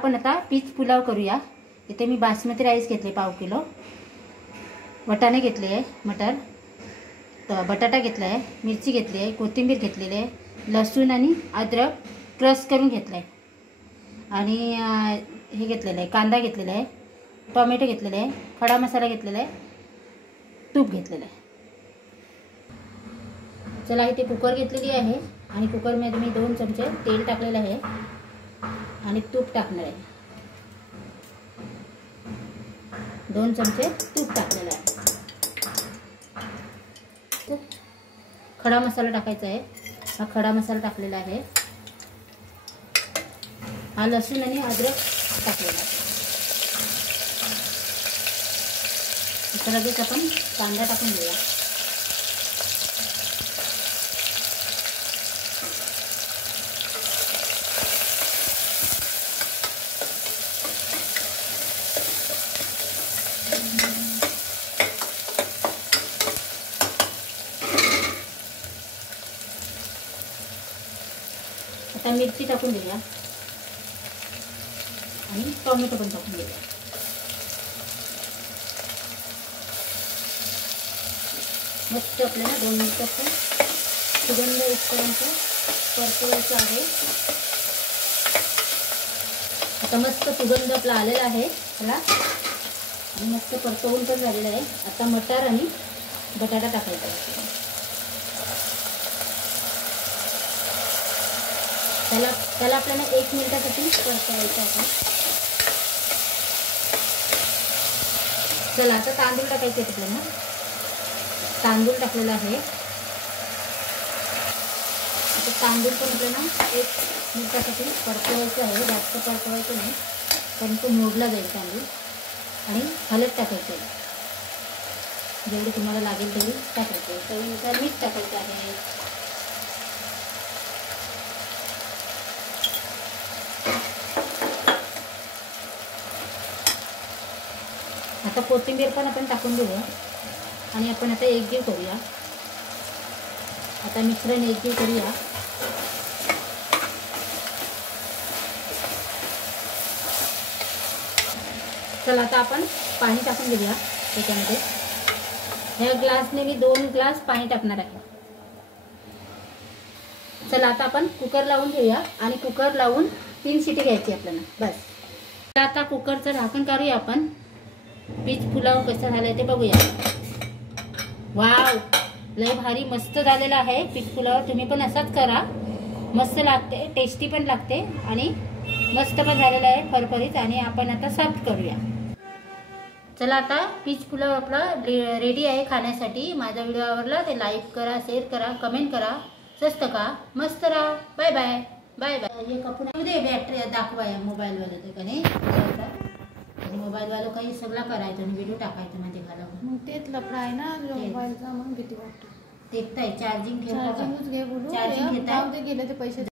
आपण आता पीच पुलाव करूया। इथे मी बासमती राईस घेतले पाव किलो, वटाणे घेतले आहे, मटर, बटाटा घेतला आहे, मिरची घेतली आहे, कोथिंबीर घेतलेली आहे, लसूण आणि अद्रक क्रश करून घेतला आहे, आणि हे घेतलेलं आहे, कांदा घेतलेला आहे, टोमॅटो घेतलेले आहे, खडा मसाला घेतलेला आहे, तूप घेतलेलं आहे। चला इथे कुकर घेतलेली आहे आणि कुकरमध्ये मी 2 चमचे तेल टाकलेलं आहे आणि तूप टाकणार आहे। 2 चमचे तूप टाकलेलं आहे। खडा मसाला टाकायचा आहे। हा खडा मसाला टाकलेला आहे। हा लसूण आणि अद्रक टाकलेला आहे। आता लगेच आपण कांदा टाकून घेऊया। आता मिरची टाकून देऊया आणि टोमॅटो पण टाकून देऊया। मस्त आपल्याला 2 मिनिटं सुगंध येईपर्यंत परतवायचं आहे। आता मस्त सुगंध आपला आलेला आहे त्याला आणि मस्त परतवून पण झालेला आहे। आता मटार आणि बटाटा टाकायचा आहे। त्याला आपल्याला 1 मिनिटासाठी परतवायचं आहे। चला आता तांदूळ टाकायचे आहेत आपल्याला। तांदूळ टाकलेला आहे। आता तांदूळ पण आपल्याला 1 मिनिटासाठी परतवायचं आहे। जास्त परतवायचं नाही कारण तो मोडला जाईल तांदूळ, आणि हळद टाकायचं आहे, जेवढी तुम्हाला लागेल तेवढी टाकायचं आहे। चवीनुसार मीठ टाकायचं आहे। आता कोथिंबीर पण आपण टाकून देऊया आणि आपण आता एकजीव करूया। आता मिश्रण एकजीव करूया। चला आता आपण पाणी टाकून घेऊया त्याच्यामध्ये। ह्या ग्लासने मी 2 ग्लास पाणी टाकणार आहे। चला आता आपण कुकर लावून घेऊया आणि कुकर लावून 3 शिटी घ्यायची आपल्याला, बस। आता कुकरचं झाकण काढूया आपण। पीच पुलाव कसा झालाय ते बघूया। वाव, लय भारी मस्त झालेला आहे पीच पुलाव। तुम्ही पण असाच करा, मस्त लागते, टेस्टी पण लागते आणि मस्त पण झालेला आहे फरफरीत। आणि आपण आता सर्व करूया। चला आता पीच पुलाव आपला रेडी आहे खाण्यासाठी। माझा व्हिडिओ आवडला ते लाईक करा, शेअर करा, कमेंट करा। स्वस्त का मस्त राहा। Bye bye bye bye. हे कपून दे बॅटरी दाखवाया मोबाईल वाले ते कने मोबाईल वाला काही सगळं करायचं आणि व्हिडिओ टाकायचं मध्ये घालून। मग तेच लफडा आहे ना मोबाईलचा, म्हणून भीती वाटते। ते चार्जिंग चार्जिंगच घे बोलू, चार्जिंग घेताय गेले ते पैसे